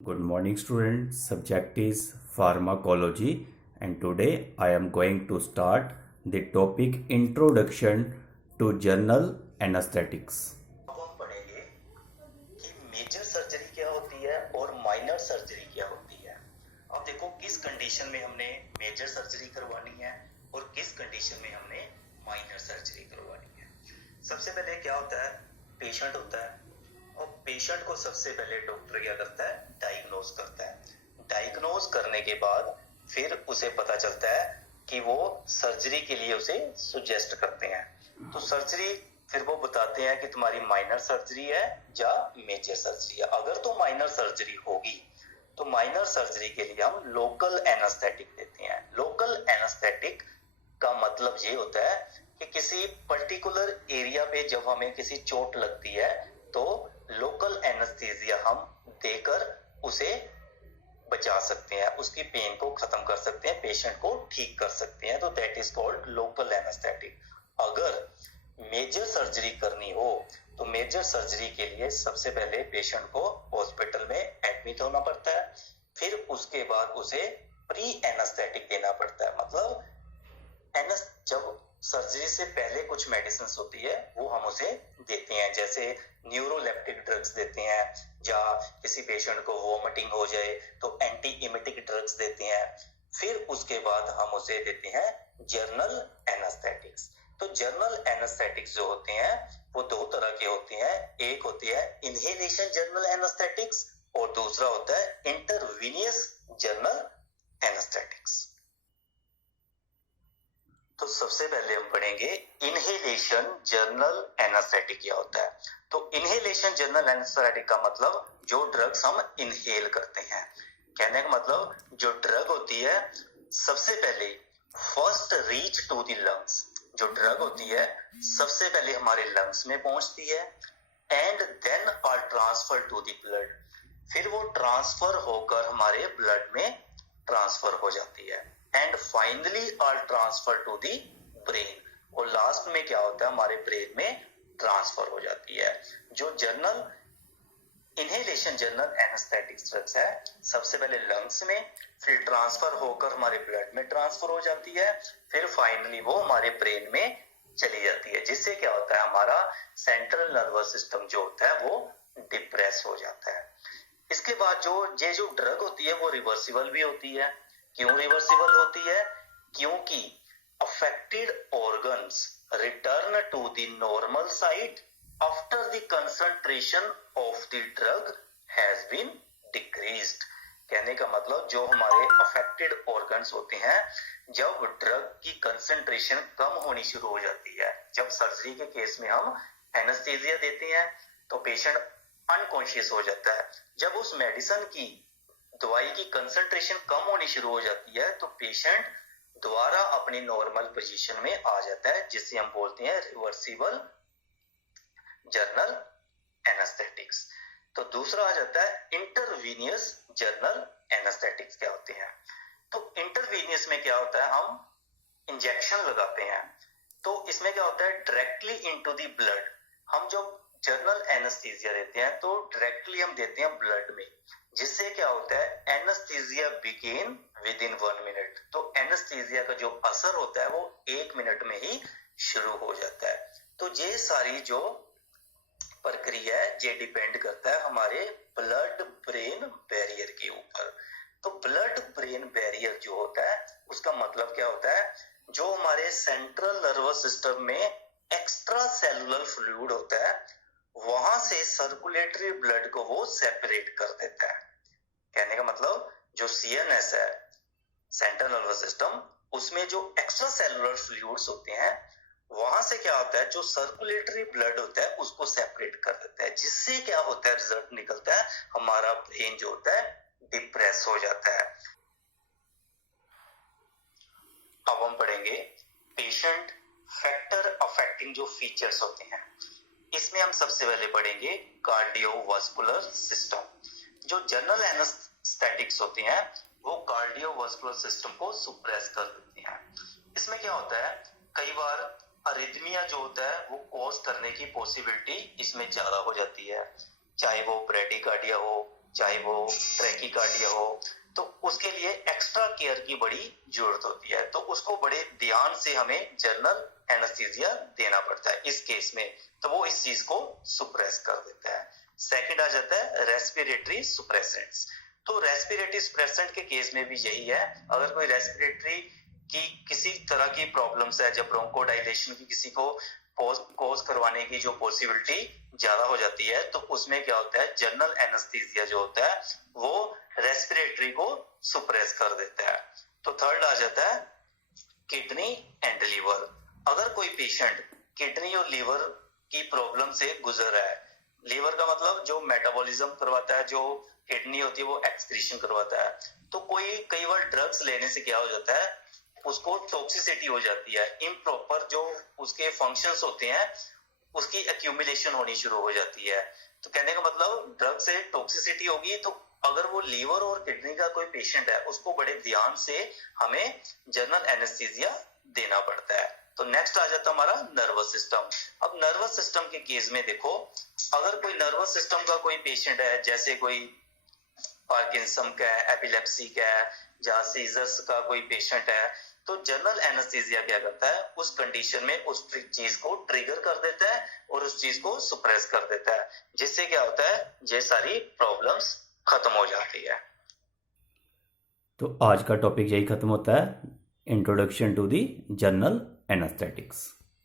Good morning, students. Subject is pharmacology, and today I am going to start the topic Introduction to General Anesthetics. अब हम पढ़ेंगे कि major surgery क्या होती है और माइनर सर्जरी क्या होती है। अब देखो किस कंडीशन में हमने मेजर सर्जरी करवानी है और किस कंडीशन में हमने माइनर सर्जरी करवानी है। सबसे पहले क्या होता है, पेशेंट होता है और पेशेंट को सबसे पहले डॉक्टर क्या करता है, डायग्नोज करता है। डायग्नोज करने के बाद फिर उसे पता चलता है कि वो सर्जरी के लिए उसे सुजेस्ट करते हैं। तो सर्जरी फिर वो बताते हैं कि तुम्हारी माइनर सर्जरी है या मेजर सर्जरी है। अगर तो माइनर सर्जरी होगी तो माइनर सर्जरी के लिए हम लोकल एनेस्थेटिक देते हैं। लोकल एनेस्थेटिक का मतलब ये होता है कि किसी पर्टिकुलर एरिया पे जब हमें किसी चोट लगती है तो लोकल एनेस्थीसिया हम देकर उसे बचा सकते हैं, उसकी पेन को खत्म कर सकते हैं, पेशेंट को ठीक कर सकते हैं। तो that is called local anaesthetic. अगर मेजर सर्जरी करनी हो तो मेजर सर्जरी के लिए सबसे पहले पेशेंट को हॉस्पिटल में एडमिट होना पड़ता है, फिर उसके बाद उसे प्री एनेस्थेटिक देना पड़ता है। मतलब जब सर्जरी से पहले कुछ मेडिसिन होती है वो हम उसे देते हैं, जैसे न्यूरोलेप्टिक ड्रग्स देते हैं, या किसी पेशेंट को वोमिटिंग हो जाए तो एंटी इमेटिक ड्रग्स देते हैं। फिर उसके बाद हम उसे देते हैं जर्नल एनेस्थेटिक्स। तो जर्नल एनेस्थेटिक्स जो होते हैं वो दो तरह के होते हैं। एक होती है इनहेलेशन जर्नल एनेस्थेटिक्स और दूसरा होता है इंटरवीनियस जर्नल एनेस्थेटिक्स। तो सबसे पहले हम पढ़ेंगे इनहेलेशन जर्नल एनेस्थेटिक क्या होता है। तो इनहेलेशन जर्नल एनेस्थेटिक का मतलब जो ड्रग्स हम इनहेल करते हैं। कहने का मतलब जो ड्रग होती है सबसे पहले first reach to the lungs, जो ड्रग होती है सबसे पहले हमारे लंग्स में पहुंचती है and then are transfer to the blood. फिर वो ट्रांसफर होकर हमारे ब्लड में ट्रांसफर हो जाती है and finally are transfer to the brain. और लास्ट में क्या होता है, हमारे ब्रेन में ट्रांसफर हो जाती है। जो journal inhalation journal anaesthetic drugs है सबसे पहले लंग्स में, फिर ट्रांसफर होकर हमारे ब्लड में ट्रांसफर हो जाती है, फिर फाइनली वो हमारे ब्रेन में चली जाती है, जिससे क्या होता है हमारा सेंट्रल नर्वस सिस्टम जो होता है वो डिप्रेस हो जाता है। इसके बाद जो ड्रग होती है वो रिवर्सिबल भी होती है। क्यों रिवर्सिबल होती है? क्योंकि affected organs return to the normal site after the concentration of the drug has been decreased. कहने का मतलब जो हमारे अफेक्टेड ऑर्गन्स होते हैं, जब ड्रग की कंसंट्रेशन कम होनी शुरू हो जाती है, जब सर्जरी के केस में हम एनेस्थीसिया देते हैं तो पेशेंट अनकॉन्शियस हो जाता है। जब उस मेडिसिन की दवाई की कंसंट्रेशन कम होनी शुरू हो जाती है तो पेशेंट दोबारा अपनी नॉर्मल पोजीशन में आ जाता है, जिसे हम बोलते हैं रिवर्सिबल जर्नल एनेस्थेटिक्स। तो दूसरा आ जाता है इंटरवीनियस जर्नल एनेस्थेटिक्स क्या होते हैं। तो इंटरवीनियस में क्या होता है, हम इंजेक्शन लगाते हैं। तो इसमें क्या होता है, डायरेक्टली इनटू द ब्लड। हम जो जर्नल एनेस्थीसिया देते हैं तो डायरेक्टली हम देते हैं ब्लड में, जिससे क्या होता है anaesthesia begin with in 1 minute. तो एनेस्थीसिया का जो असर होता है वो 1 मिनट में ही शुरू हो जाता है। तो ये सारी जो प्रक्रिया है ये डिपेंड करता है हमारे ब्लड ब्रेन बैरियर के ऊपर। तो ब्लड ब्रेन बैरियर जो होता है उसका मतलब क्या होता है, जो हमारे सेंट्रल नर्वस सिस्टम में एक्स्ट्रा सेलुलर फ्लूइड होता है वहां से सर्कुलेटरी ब्लड को वो सेपरेट कर देता है। कहने का मतलब जो सीएनएस है सेंट्रल नर्वस सिस्टम, उसमें जो एक्स्ट्रा सेलुलर फ्लूइड्स होते हैं वहां से क्या होता है, जो सर्कुलेटरी ब्लड होता है उसको सेपरेट कर देता है, जिससे क्या होता है रिजल्ट निकलता है हमारा ब्रेन जो होता है डिप्रेस हो जाता है। अब हम पढ़ेंगे पेशेंट फैक्टर अफेक्टिंग जो फीचर्स होते हैं। इसमें हम सबसे पहले पढ़ेंगे कार्डियोवास्कुलर सिस्टम। जो जनरल एनेस्थेटिक्स होते हैं वो कार्डियोवास्कुलर सिस्टम को सुप्रेस कर देते हैं। इसमें क्या होता है, कई बार अरिथमिया जो होता है वो कॉज करने की पॉसिबिलिटी इसमें ज्यादा हो जाती है, चाहे वो ब्रेडिकार्डिया हो चाहे वो ट्रैकीकार्डिया हो, तो उसके लिए एक्स्ट्रा केयर की बड़ी जरूरत होती है, तो उसको बड़े ध्यान से हमें जनरल एनेस्थीसिया देना पड़ता है इस केस में, तो वो इस चीज को सुप्रेस कर देता है। सेकंड आ जाता है रेस्पिरेटरी सुप्रेसेंट्स। तो रेस्पिरेटरी सुप्रेसेंट के केस में भी यही है, अगर कोई रेस्पिरेटरी की किसी तरह की प्रॉब्लम्स है, जब ब्रोंकोडाइलेशन की किसी को कोज करवाने की जो पॉसिबिलिटी ज्यादा हो जाती है, तो उसमें क्या होता है, जनरल एनेस्थीसिया जो होता है वो रेस्पिरेटरी को सुप्रेस कर देता है। तो थर्ड आ जाता है किडनी एंड लीवर। अगर कोई पेशेंट किडनी और लीवर की प्रॉब्लम से गुजर रहा है, लीवर का मतलब जो मेटाबॉलिज्म करवाता है, जो किडनी होती है वो एक्सक्रीशन करवाता है, तो कोई कई बार ड्रग्स लेने से क्या हो जाता है, उसको टॉक्सिसिटी हो जाती है, इम्प्रॉपर जो उसके फंक्शंस होते हैं उसकी एक्यूमुलेशन होनी शुरू हो जाती है। तो कहने का मतलब ड्रग से टॉक्सिसिटी होगी, तो अगर वो लीवर और किडनी का कोई पेशेंट है, उसको बड़े ध्यान से हमें जनरल एनेस्थीसिया देना पड़ता है। तो नेक्स्ट आ जाता है हमारा नर्वस सिस्टम। अब नर्वस सिस्टम के केस में देखो, अगर कोई नर्वस सिस्टम का कोई पेशेंट है, जैसे कोई पार्किंसन का है, एपिलेप्सी का है, जहाँ सीजर्स का कोई पेशेंट है, तो जनरल एनेस्थीसिया क्या करता है, उस कंडीशन में उस चीज को ट्रिगर कर देता है और उस चीज को सुप्रेस कर देता है, जिससे क्या होता है, ये सारी प्रॉब्लम्स खत्म हो जाती है। तो आज का टॉपिक यही खत्म होता है, introduction to the general anaesthetics.